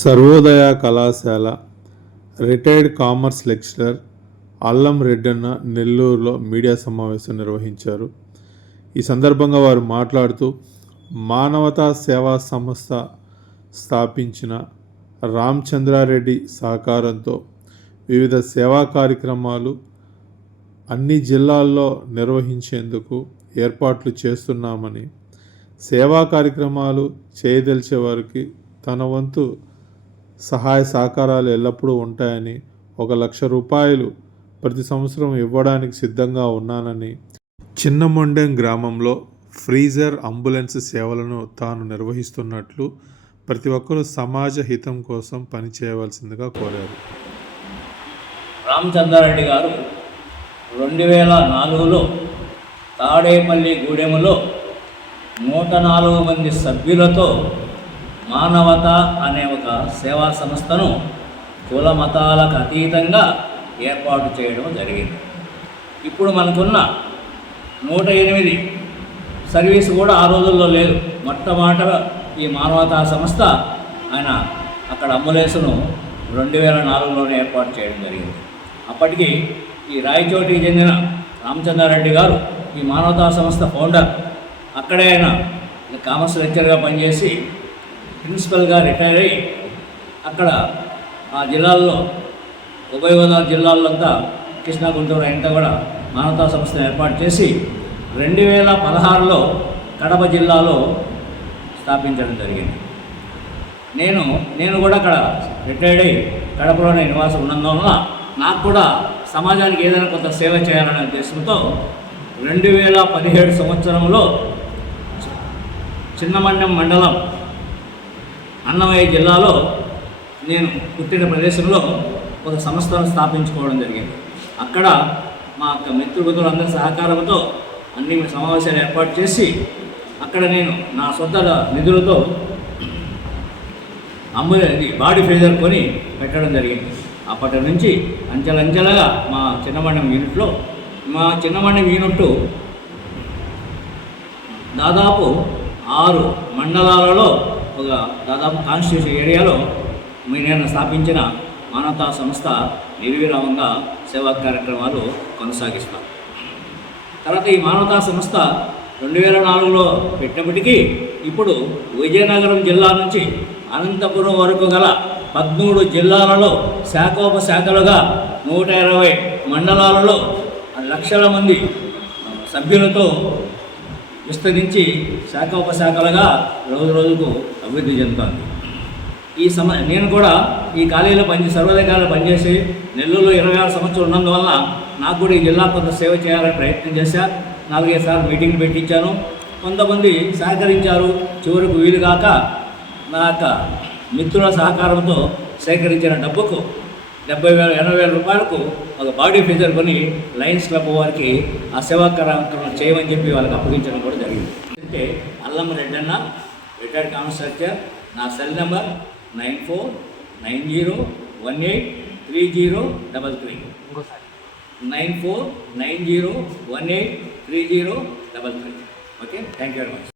సర్వోదయ కళాశాల retired commerce lecturer అల్లం రెడ్డన్న నెల్లూరులో మీడియా సమావేశం నిర్వహించారు. ఈ సందర్భంగా వారు మాట్లాడుతూ మానవతా సేవా సంస్థ స్థాపించిన రామచంద్రారెడ్డి సహకారంతో వివిధ సేవా కార్యక్రమాలు అన్ని జిల్లాల్లో నిర్వహించేందుకు ఏర్పాట్లు చేస్తున్నామని సేవా కార్యక్రమాలు చేయదలిచే వారికి తన వంతు సహాయ సహకారాలు ఎల్లప్పుడూ ఉంటాయని ఒక లక్ష రూపాయలు ప్రతి సంవత్సరం ఇవ్వడానికి సిద్ధంగా ఉన్నానని చిన్నమొండెం గ్రామంలో ఫ్రీజర్ అంబులెన్స్ సేవలను తాను నిర్వహిస్తున్నట్లు ప్రతి ఒక్కరూ సమాజ హితం కోసం పనిచేయవలసిందిగా కోరారు. రామచంద్రారెడ్డి గారు రెండు వేల నాలుగులో తాడేపల్లి గూడెములో నూట నాలుగు మంది సభ్యులతో మానవత అనే ఒక సేవా సంస్థను కుల మతాలకు అతీతంగా ఏర్పాటు చేయడం జరిగింది. ఇప్పుడు మనకున్న నూట ఎనిమిది సర్వీస్ కూడా ఆ రోజుల్లో లేదు. మొట్టమొదట ఈ మానవతా సంస్థ ఆయన అక్కడ అంబులెన్స్ను రెండు వేల నాలుగులోనే ఏర్పాటు చేయడం జరిగింది. అప్పటికి ఈ రాయచోటికి చెందిన రామచంద్రారెడ్డి గారు ఈ మానవతా సంస్థ ఫౌండర్. అక్కడే ఆయన కామర్స్ లెక్చర్గా పనిచేసి ప్రిన్సిపల్గా రిటైర్ అయ్యి అక్కడ ఆ జిల్లాల్లో ఉభయ గోదావరి జిల్లాల్లోంతా కృష్ణా గుంటూరు అంతా కూడా మానవతా సంస్థను ఏర్పాటు చేసి రెండు వేల పదహారులో కడప జిల్లాలో స్థాపించడం జరిగింది. నేను నేను కూడా అక్కడ రిటైర్డ్ అయ్యి కడపలోనే నివాసం ఉన్నందువలన నాకు కూడా సమాజానికి ఏదైనా కొంత సేవ చేయాలనే ఉద్దేశంతో రెండు వేల పదిహేడు సంవత్సరంలో చిన్నమండం మండలం అన్నమయ్య జిల్లాలో నేను పుట్టిన ప్రదేశంలో ఒక సంస్థను స్థాపించుకోవడం జరిగింది. అక్కడ మా యొక్క మిత్రులందరి సహకారంతో అన్ని సమావేశాలు ఏర్పాటు చేసి అక్కడ నేను నా సొంత నిధులతో అమ్ము బాడీ ఫ్రీజర్ కొని పెట్టడం జరిగింది. అప్పటి నుంచి అంచెలంచెలుగా మా చిన్నమండం యూనిట్లో మా చిన్నమండం యూనిట్ దాదాపు ఆరు మండలాలలో ఒక దాదాపు కాన్స్టిట్యూషన్ ఏరియాలో మీ నేను స్థాపించిన మానవతా సంస్థ నిర్విరామంగా సేవా కార్యక్రమాలు కొనసాగిస్తాం. తర్వాత ఈ మానవతా సంస్థ రెండు వేల నాలుగులో పెట్టినప్పటికీ ఇప్పుడు విజయనగరం జిల్లా నుంచి అనంతపురం వరకు గల పద్మూడు జిల్లాలలో శాఖోపశాఖలుగా నూట ఇరవై మండలాలలో లక్షల మంది సభ్యులతో విస్తరించి శాఖోపశాఖలుగా రోజు రోజుకు అభివృద్ధి చెందుతోంది. ఈ సమ నేను కూడా ఈ కాలేజీలో పని సర్వధికారులు పనిచేసి నెల్లూరులో ఇరవై ఆరు సంవత్సరాలు ఉన్నందువల్ల నాకు కూడా ఈ జిల్లా కొంత సేవ చేయాలని ప్రయత్నం చేశా. నాలుగైదు సార్లు మీటింగ్ పెట్టించాను. కొంతమంది సహకరించారు. చివరకు వీలు కాక నా యొక్క మిత్రుల సహకారంతో సేకరించిన డబ్బుకు డెబ్బై వేల ఎనభై వేల రూపాయలకు ఒక బాడీ ఫీజర్ కొని లయన్స్ క్లబ్ వారికి ఆ సేవా కార్యక్రమం చేయమని చెప్పి వాళ్ళకి అప్పగించడం కూడా జరిగింది. అంటే అల్లం రెడ్డన్న రిటైర్డ్ కాన్స్ట్రక్చర్ నా cell number nine four nine zero one eight three zero double three. Nine four nine zero one eight three zero double three. Okay thank you very much.